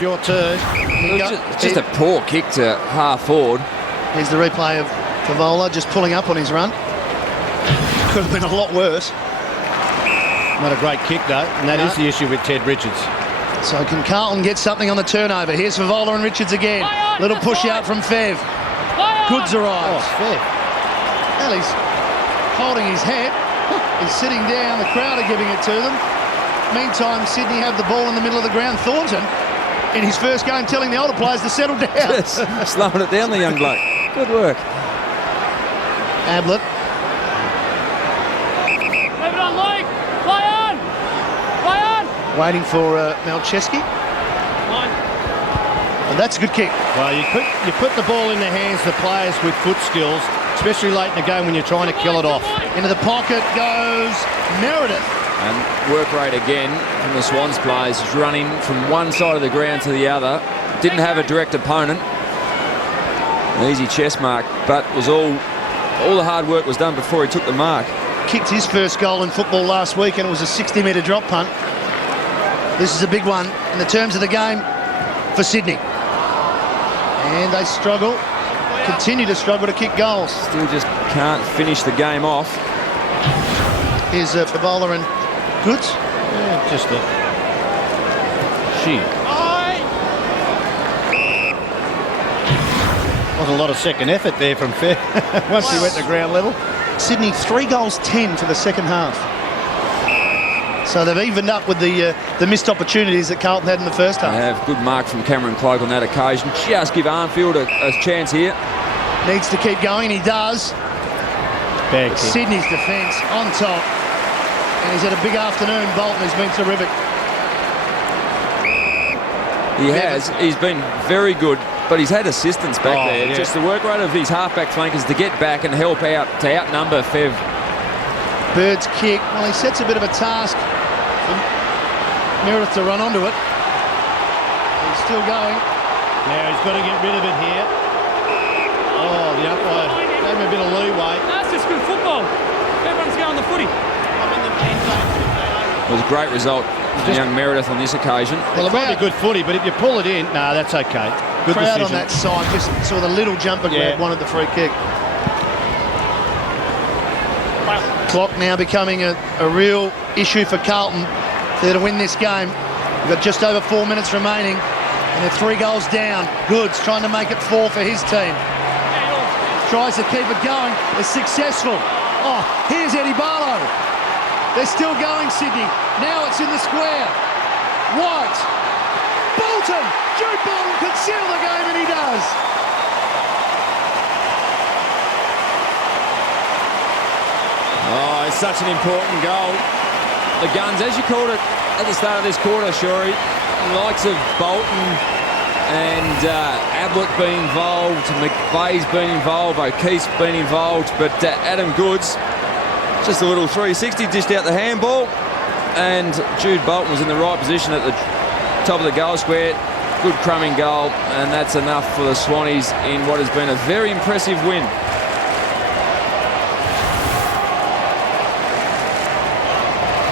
Your turn. Just a poor kick to half forward. Here's the replay of Favola just pulling up on his run. Could have been a lot worse. Not a great kick, though, and that is the issue with Ted Richards. So can Carlton get something on the turnover? Here's Favola and Richards again. Little push out from Fev. Goods arrives. Oh, Fev. Well, he's holding his head. He's sitting down. The crowd are giving it to them. Meantime, Sydney have the ball in the middle of the ground. Thornton, in his first game, telling the older players to settle down. Yes, slowing it down, the young bloke. Good work. Ablett. Leave it on, Luke. Play on. Play on. Waiting for Malcheski. And that's a good kick. Well, you put the ball in the hands of players with foot skills, especially late in the game when you're trying to kill it off. Into the pocket goes Meredith. And work rate again from the Swans players, is running from one side of the ground to the other. Didn't have a direct opponent. An easy chest mark, but was all the hard work was done before he took the mark. Kicked his first goal in football last week, and it was a 60-metre drop punt. This is a big one in the terms of the game for Sydney. And they struggle, continue to struggle to kick goals. Still just can't finish the game off. Here's Favola and Goods. Yeah, just a sheer. Wasn't a lot of second effort there from Fair once he went to ground level. Sydney 3 goals 10 for the second half. So they've evened up with the missed opportunities that Carlton had in the first half. They have good mark from Cameron Cloak on that occasion. Just give Arnfield a chance here. Needs to keep going, he does. Bad kick. Sydney's defence on top. And he's had a big afternoon. Bolton has been terrific. He has. He's been very good, but he's had assistance back there. Yeah. Just the work rate of his halfback flankers to get back and help out, to outnumber Fev. Bird's kick. Well, he sets a bit of a task for Meredith to run onto it. He's still going. Now he's got to get rid of it here. Oh, the umpire gave him a bit of leeway. That's just good football. Everyone's going the footy. It was a great result for young Meredith on this occasion. Well, it might be good footy, but if you pull it in, no, that's okay. Good Crowd decision. on that side just saw the little jumper grab, wanted the free kick. Clock now becoming a real issue for Carlton. They're to win this game. We've got just over 4 minutes remaining, and they're 3 goals down. Goods trying to make it 4 for his team. Tries to keep it going. Is successful. Oh, here's Eddie Barlow. They're still going, Sydney. Now it's in the square. White. Bolton. Jude Bolton could seal the game, and he does. Oh, it's such an important goal. The Guns, as you called it at the start of this quarter, Shorey, the likes of Bolton and Ablett being involved, McVeigh's been involved, O'Keefe's been involved, but Adam Goods, just a little 360, dished out the handball, and Jude Bolton was in the right position at the top of the goal square. Good crumbing goal, and that's enough for the Swannies in what has been a very impressive win.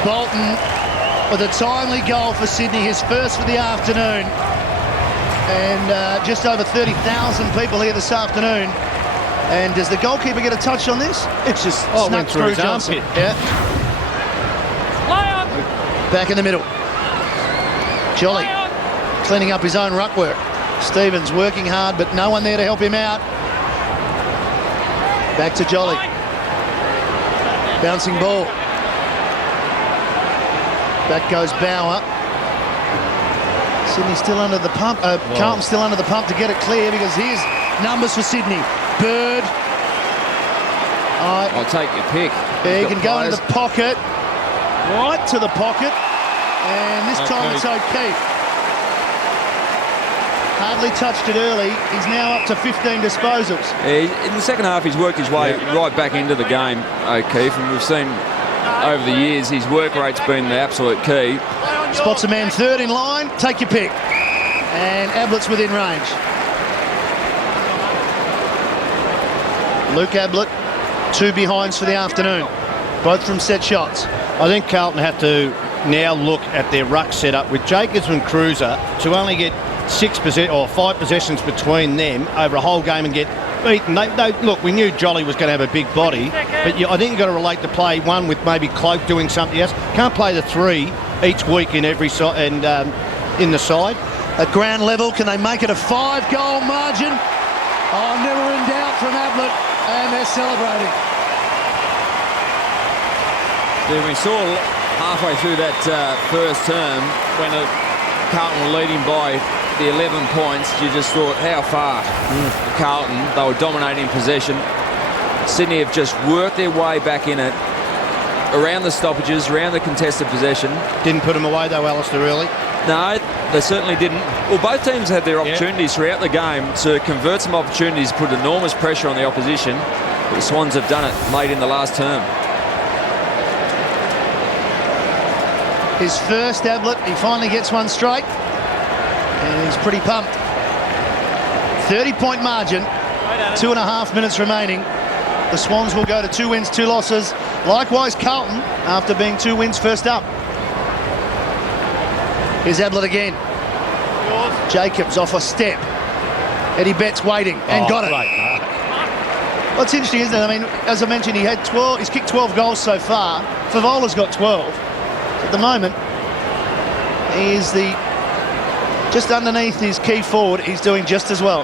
Bolton with a timely goal for Sydney, his first for the afternoon. And just over 30,000 people here this afternoon. And does the goalkeeper get a touch on this? It's just snuck through his Johnson. armpit. Yeah. Back in the middle. Jolly cleaning up his own ruck work. Stevens working hard, but no one there to help him out. Back to Jolly. Bouncing ball. Back goes Bauer. Sydney still under the pump. Carlton still under the pump to get it clear, because here's numbers for Sydney. Bird. I'll take your pick. Yeah, he can go into the pocket. Right to the pocket. And this time it's O'Keefe. Hardly touched it early. He's now up to 15 disposals. In the second half, he's worked his way right back into the game, O'Keefe, and we've seen over the years his work rate's been the absolute key. Spots a man third in line. Take your pick. And Ablett's within range. Luke Ablett, 2 behinds for the afternoon, both from set shots. I think Carlton have to now look at their ruck setup with Jacobs and Cruiser to only get 5 possessions between them over a whole game and get beaten. Look, we knew Jolly was going to have a big body, but I think you've got to relate the play one with maybe Cloak doing something else. Can't play the 3 each week in every side and in the side. At ground level, can they make it a 5-goal margin? Oh, never in doubt from Ablett, and they're celebrating. Yeah, we saw halfway through that first term when Carlton were leading by the 11 points, you just thought, how far? Carlton, they were dominating possession. Sydney have just worked their way back in it, around the stoppages, around the contested possession. Didn't put them away though, Alistair, really. No, they certainly didn't. Well, both teams had their opportunities throughout the game to convert some opportunities, put enormous pressure on the opposition. But the Swans have done it late in the last term. His first Ablett, he finally gets one straight, and he's pretty pumped. 30-point margin, 2.5 minutes remaining. The Swans will go to 2 wins, 2 losses. Likewise, Carlton, after being 2 wins first up. Here's Ablett again. Jacobs off a step. Eddie Betts waiting and got it. Well, it's interesting, isn't it? I mean, as I mentioned, he's kicked 12 goals so far. Favola's got 12. At the moment, he is just underneath his key forward. He's doing just as well.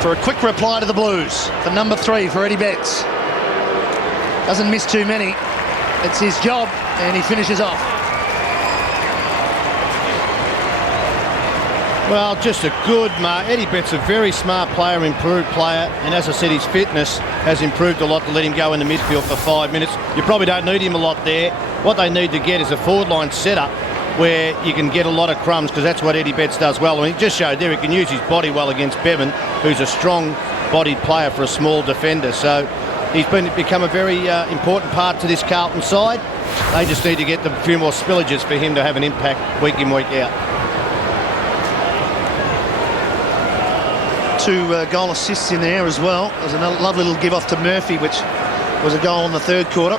For a quick reply to the Blues, for number 3 for Eddie Betts. Doesn't miss too many. It's his job, and he finishes off. Well, just a good mark. Eddie Betts, a very smart player, improved player, and as I said, his fitness has improved a lot to let him go in the midfield for 5 minutes. You probably don't need him a lot there. What they need to get is a forward line setup where you can get a lot of crumbs, because that's what Eddie Betts does well. And he just showed there he can use his body well against Bevan, who's a strong-bodied player for a small defender. So he's become a very important part to this Carlton side. They just need to get a few more spillages for him to have an impact week in, week out. 2 goal assists in there as well. There's a lovely little give off to Murphy, which was a goal in the 3rd quarter.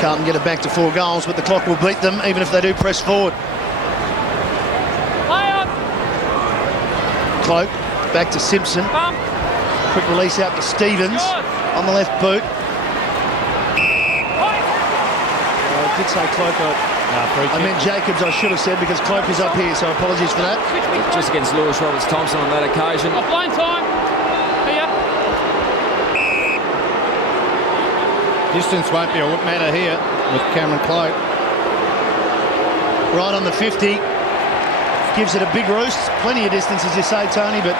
Carlton get it back to 4 goals, but the clock will beat them even if they do press forward. Cloak back to Simpson. Quick release out to Stevens on the left boot. I did say Cloak. I meant Jacobs, I should have said, because Cloak is up here, so apologies for that. Just against Lewis Roberts-Thompson on that occasion. Offline time. Here. Distance won't be a matter here with Cameron Cloak. Right on the 50. Gives it a big roost. Plenty of distance, as you say, Tony, but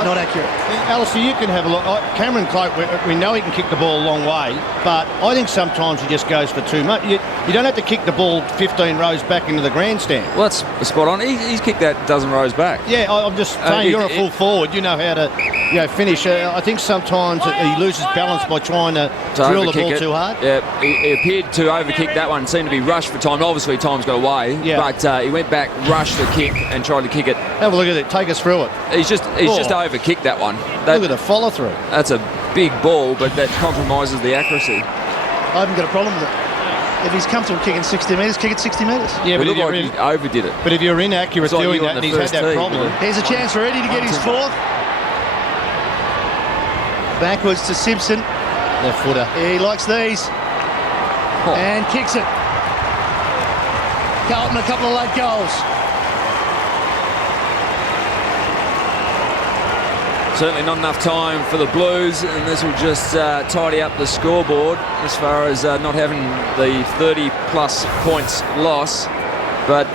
not accurate. Alistair, you can have a look. Cameron Cloak, we know he can kick the ball a long way, but I think sometimes he just goes for too much. You don't have to kick the ball 15 rows back into the grandstand. Well, that's spot on. He's kicked that dozen rows back. Yeah, I'm just saying, you're a full forward. You know how to finish. I think sometimes he loses balance by trying to drill the ball too hard. Yeah, he appeared to overkick that one. Seemed to be rushed for time. Obviously, time's got away, but he went back, rushed the kick, and tried to kick it. Have a look at it. Take us through it. He's just overkicked that one. Look at the follow through. That's a big ball, but that compromises the accuracy. I haven't got a problem with it. If he's comfortable kicking 60 metres, kick it 60 metres. Yeah, but he overdid it. But if you're inaccurate like doing that, and he's had that problem. Here's a chance for Eddie to get his 4th. Backwards to Simpson. Left footer. He likes these. And kicks it. Carlton a couple of late goals. Certainly not enough time for the Blues, and this will just tidy up the scoreboard as far as not having the 30-plus points loss. But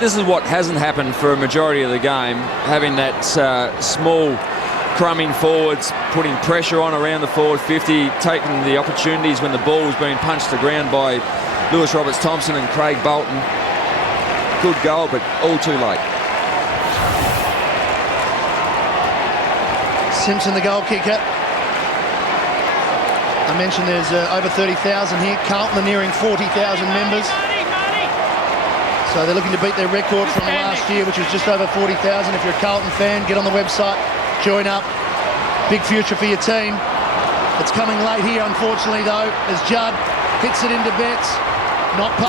this is what hasn't happened for a majority of the game, having that small crumbing forwards, putting pressure on around the forward 50, taking the opportunities when the ball was being punched to ground by Lewis Roberts-Thompson and Craig Bolton. Good goal, but all too late. Simpson, the goal kicker. I mentioned there's over 30,000 here. Carlton are nearing 40,000 members. So they're looking to beat their record from last year, which was just over 40,000. If you're a Carlton fan, get on the website, join up. Big future for your team. It's coming late here, unfortunately, though, as Judd hits it into Betts. Not